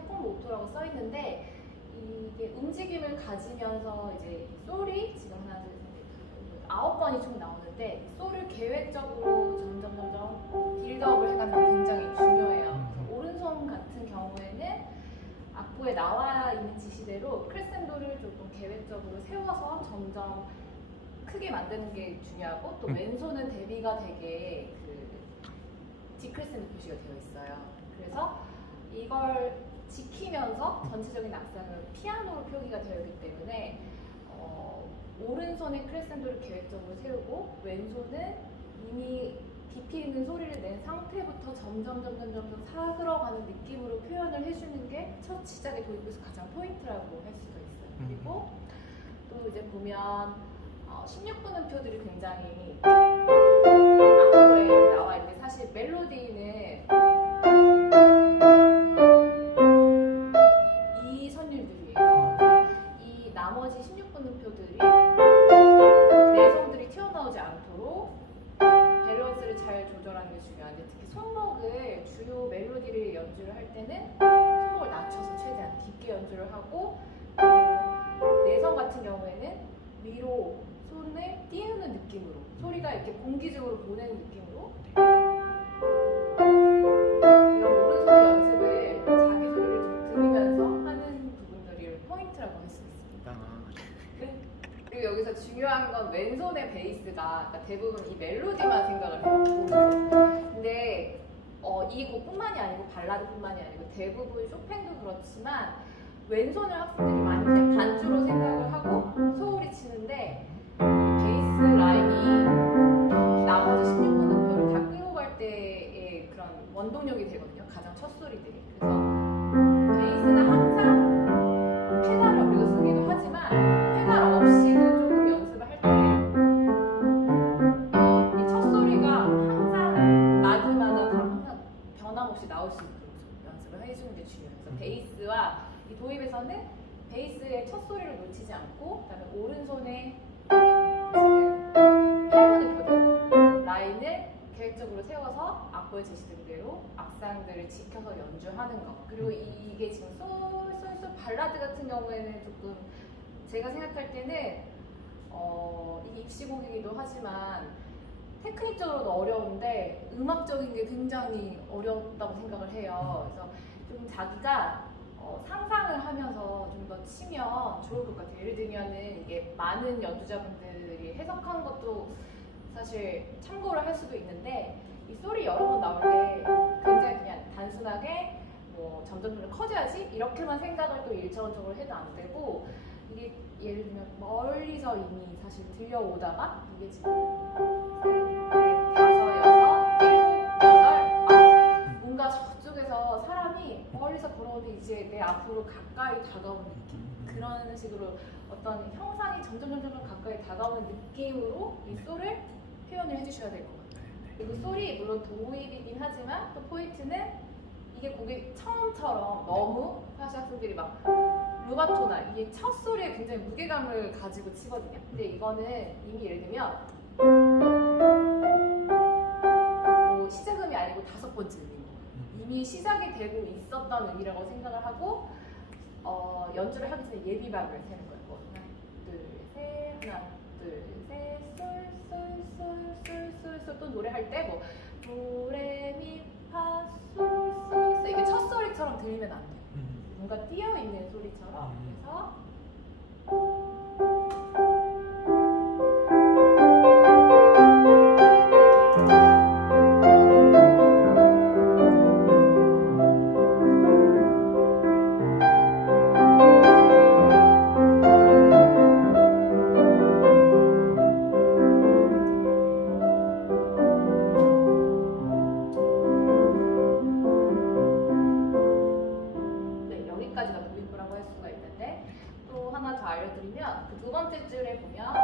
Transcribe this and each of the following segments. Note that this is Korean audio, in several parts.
태풍 모토라고 써 있는데 이게 움직임을 가지면서 이제 솔이 지금 하나 둘 셋 9번이 총 나오는데 솔을 계획적으로 점점 빌드업을 해가는 게 굉장히 중요해요. 그래서 오른손 같은 경우에는 악보에 나와 있는 지시대로 크레센도를 조금 계획적으로 세워서 점점 크게 만드는 게 중요하고 또 왼손은 대비가 되게 디크레센도 표시가 되어 있어요. 그래서 이걸 지키면서 전체적인 악상은 피아노로 표기가 되어 있기 때문에 오른손에 크레센도를 계획적으로 세우고 왼손은 이미 깊이 있는 소리를 낸 상태부터 점점 사그러가는 느낌으로 표현을 해주는 게 첫 시작의 도입부에서 가장 포인트라고 할 수가 있어요. 그리고 또 이제 보면 16분 음표들이 굉장히 악보에 나와 있는데 사실 멜로디는 이 선율들이에요. 이 나머지 16분 음표들이 내성들이 튀어나오지 않도록 밸런스를 잘 조절하는 게 중요한데 특히 손목을 주요 멜로디를 연주를 할 때는 손목을 낮춰서 최대한 깊게 연주를 하고 내성 같은 경우에는 위로 손을 띄우는 느낌으로 소리가 이렇게 공기적으로 보내는 느낌으로 이런 오른손 연습을 자기 소리를 좀 들으면서 하는 부분들이 포인트라고 할 수 있습니다. 그리고 여기서 중요한 건 왼손의 베이스가 그러니까 대부분 이 멜로디만 생각을 해요. 근데 이 곡뿐만이 아니고 발라드뿐만이 아니고 대부분 쇼팽도 그렇지만 왼손을 학생들이 많이 그냥 반주로 생각을 하고 소울이 치는데 베이스 라인이 나머지 16분 음표를 다 끌고 갈 때의 그런 원동력이 되거든요. 가장 첫 소리들이. 그래서 베이스는 항상 페달을 우리가 쓰기도 하지만 페달 없이도 조금 연습을 할 때 이 첫 소리가 항상 마디마다 다 항상 변함없이 나올 수 있도록 연습을 해주는 게 중요해요. 그래서 베이스와 이 도입에서는 베이스의 첫 소리를 놓치지 않고 그다음에 오른손에 지금 8번 음표들 라인을 계획적으로 세워서 악보에 제시된 대로 악상들을 지켜서 연주하는 것. 그리고 이게 지금 솔솔솔 발라드 같은 경우에는 조금 제가 생각할 때는 이게 입시곡이기도 하지만 테크닉적으로도 어려운데 음악적인 게 굉장히 어렵다고 생각을 해요. 그래서 좀 자기가 상상을 하면서 좀 더 치면 좋을 것 같아요. 예를 들면은 이게 많은 연주자분들이 해석한 것도 사실 참고를 할 수도 있는데 이 소리 여러 번 나올 때 굉장히 그냥 단순하게 뭐 점점 커져야지 이렇게만 생각을 또 일차원적으로 해도 안 되고 이게 예를 들면 멀리서 이미 사실 들려오다가 이게 지금 다섯, 여섯, 일곱, 여덟, 뭔가 저쪽에서 사람이 멀리서 걸어오는데 이제 내 앞으로 가까이 다가오는 느낌 그런 식으로 어떤 형상이 점점 가까이 다가오는 느낌으로 이 솔을 표현을 해주셔야 될 것 같아요. 그리고 솔이 물론 도입이긴 하지만 또 포인트는 이게 곡이 처음처럼 너무 사실 학생들이 막 루바토나 이게 첫 소리에 굉장히 무게감을 가지고 치거든요. 근데 이거는 이미 예를 들면 뭐 시작음이 아니고 5번째 음인 거예요. 이미 시작이 되고 있었던 음이라고 생각을 하고 연주를 하기 전에 예비박을 세는 거예요. 하나, 둘, 셋, 하나, 둘, 셋, 솔, 또 노래할 때 뭐 도레미 파, 솔, 이게 첫 소리처럼 들리면 안 돼요. 뭔가 띄어 있는 소리처럼. 그래서 여기까지가 도입부라고 할 수가 있는데 또 하나 더 알려드리면 그 두 번째 줄에 보면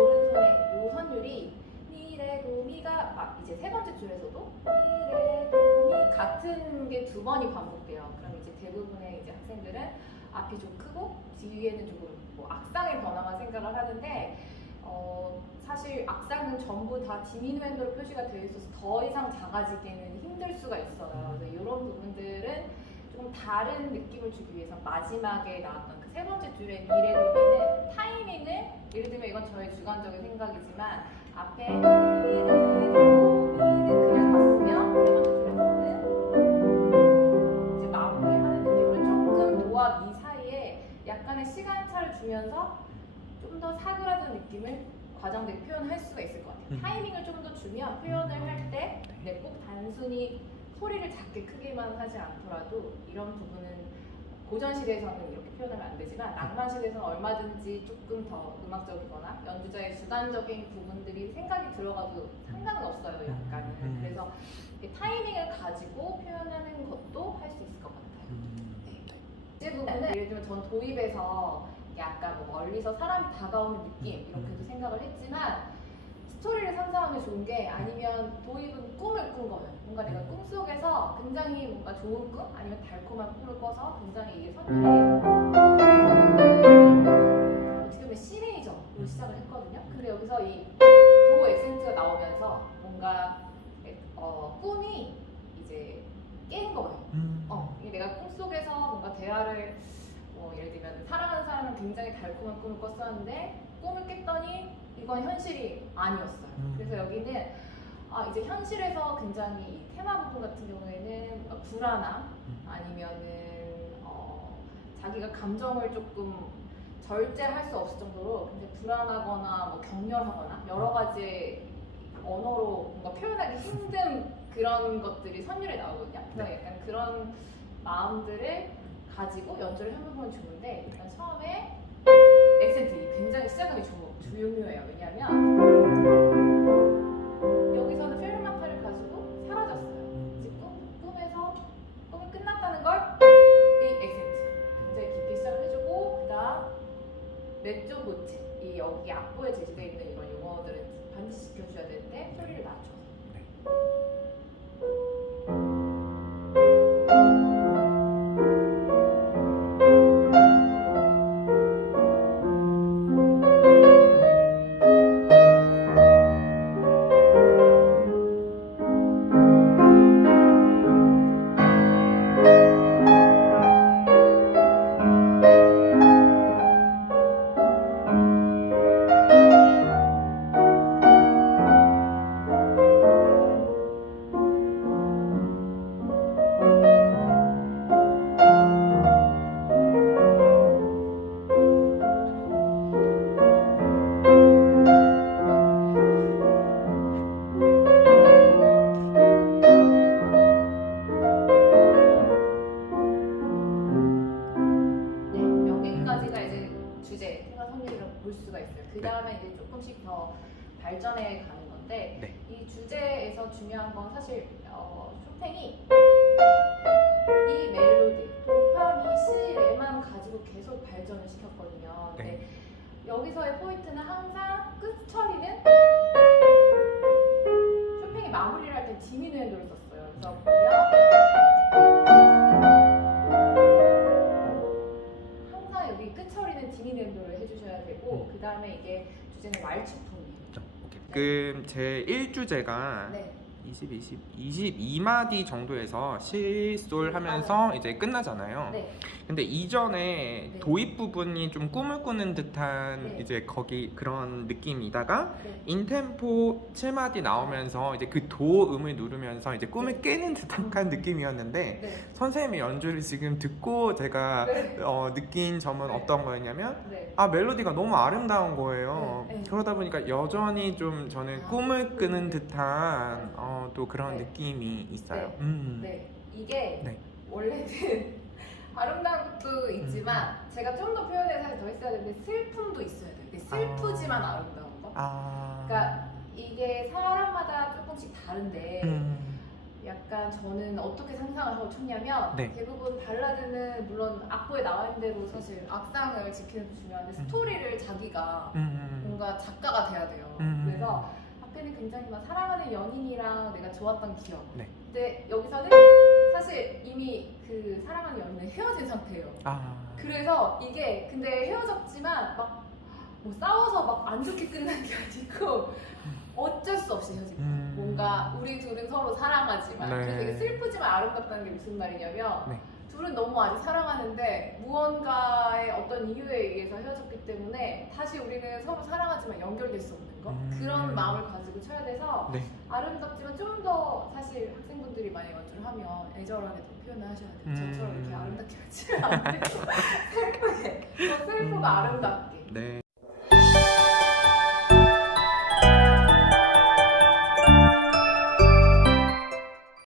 오른손의 요 선율이 미레도미가 이제 세 번째 줄에서도 미레도미 같은 게 2번이 반복돼요. 그럼 이제 대부분의 이제 학생들은 앞이 좀 크고 뒤에는 조금 뭐 악상의 변화만 생각을 하는데 사실 악상은 전부 다 디미누엔도로 표시가 되어 있어서 더 이상 작아지기는 힘들 수가 있어요. 그래서 이런 부분들 다른 느낌을 주기 위해서 마지막에 나왔던 그 세 번째 줄의 미래도미는 타이밍을, 예를 들면 이건 저의 주관적인 생각이지만 앞에 미래도미는 그냥 갔으면 세 번째 줄에서는 이제 마무리하는 느낌으로 조금 도와 미 사이에 약간의 시간차를 주면서 좀 더 사그라든 느낌을 과장되게 표현할 수가 있을 것 같아요. 타이밍을 좀 더 주면 표현을 할 때 꼭 단순히 소리를 작게 크게만 하지 않더라도 이런 부분은 고전 시대에서는 이렇게 표현하면 안 되지만 낭만 시대에서는 얼마든지 조금 더 음악적이거나 연주자의 주관적인 부분들이 생각이 들어가도 상관은 없어요. 약간은. 그래서 타이밍을 가지고 표현하는 것도 할 수 있을 것 같아요. 네. 이 부분은 예를 들면 전 도입에서 약간 뭐 멀리서 사람이 다가오는 느낌 이렇게도 생각을 했지만 스토리를 상상하면 좋은 게 아니면 도입은 꿈을 꾼 거예요. 뭔가 내가 꿈속에서 굉장히 뭔가 좋은 꿈 아니면 달콤한 꿈을 꿔서 굉장히 이게 선율이 어떻게 보면 시메이저로 시작을 했거든요. 근데 여기서 이 도 액센트가 나오면서 뭔가 꿈이 이제 깬 거예요. 이게 내가 꿈속에서 뭔가 대화를 예를 들면 사랑하는 사람은 굉장히 달콤한 꿈을 꿨었는데 꿈을 깼더니 이건 현실이 아니었어요. 그래서 여기는 이제 현실에서 굉장히 이 테마 부분 같은 경우에는 뭔가 불안함 아니면은 자기가 감정을 조금 절제할 수 없을 정도로 굉장히 불안하거나 뭐 격렬하거나 여러 가지 언어로 뭔가 표현하기 힘든 그런 것들이 선율에 나오거든요. 그래서 약간 그런 마음들을 가지고 연주를 해보면 좋은데 일단 처음에 액센트 굉장히 시작하기 중요해요. 왜냐하면 여기서는 페르마타를 가지고 사라졌어요. 이제 꿈에서 꿈이 끝났다는 걸 이 액센트 굉장히 깊게 시작을 해주고 그 다음 레쪼 보체 이 여기 악보에 제시되어 있는 이런 용어들은 반드시 지켜줘야 되는데 소리를 낮춰서 볼 수가 있어요. 그 다음에 이제 조금씩 더 발전해 가는 건데 이 주제에서 중요한 건 사실 쇼팽이 이 멜로디 도파미 시레만 가지고 계속 발전을 시켰거든요. 근데 여기서의 포인트는 항상 끝 처리는 쇼팽이 마무리를 할 때 디미누엔도를 썼어요. 그래서 보면 항상 여기 끝 처리는 디미누엔도를 해주셔야 되고 그 다음에 이게 주제는 왈츠풍이에요. 그럼 제 1주제가 22마디 정도에서 실솔 하면서 이제 끝나잖아요. 근데 이전에 도입 부분이 좀 꿈을 꾸는 듯한 이제 거기 그런 느낌이다가 인템포 7마디 나오면서 이제 그 도음을 누르면서 이제 꿈을 깨는 듯한 느낌이었는데 선생님의 연주를 지금 듣고 제가 느낀 점은 어떤 거였냐면 멜로디가 너무 아름다운 거예요. 그러다 보니까 여전히 좀 저는 꿈을 꾸는 듯한 또 그런 느낌이 있어요. 이게 원래는 아름다운 것도 있지만 제가 좀 더 표현을 사실 더 했어야 되는데 슬픔도 있어야 돼요. 슬프지만 아름다운 거. 그러니까 이게 사람마다 조금씩 다른데 약간 저는 어떻게 상상을 하고 쳤냐면 대부분 발라드는 물론 악보에 나와 있는 대로 사실 악상을 지키는 것도 중요한데 스토리를 자기가 뭔가 작가가 돼야 돼요. 그래서 앞에는 굉장히 막 사랑하는 연인이랑 내가 좋았던 기억. 근데 여기서는 사실 이미 그 사랑하는 연인은 헤어진 상태예요. 그래서 이게 근데 헤어졌지만 막 뭐 싸워서 막 안 좋게 끝난 게 아니고 어쩔 수 없이 헤어진 거예요. 뭔가 우리 둘은 서로 사랑하지만 네. 그래서 되게 슬프지만 아름답다는 게 무슨 말이냐면 네. 둘은 너무 아직 사랑하는데 무언가의 어떤 이유에 의해서 헤어졌기 때문에 다시 우리는 서로 사랑하지만 연결될 수 없는 거 그런 마음을 가지고 쳐야 돼서 네. 아름답지만 좀 더 사실 학생분들이 많이 연주를 하면 애절하게 더 표현을 하셔야 돼요. 저처럼 이렇게 아름답게 하지 않고 슬프게 더 슬프고 아름답게 네.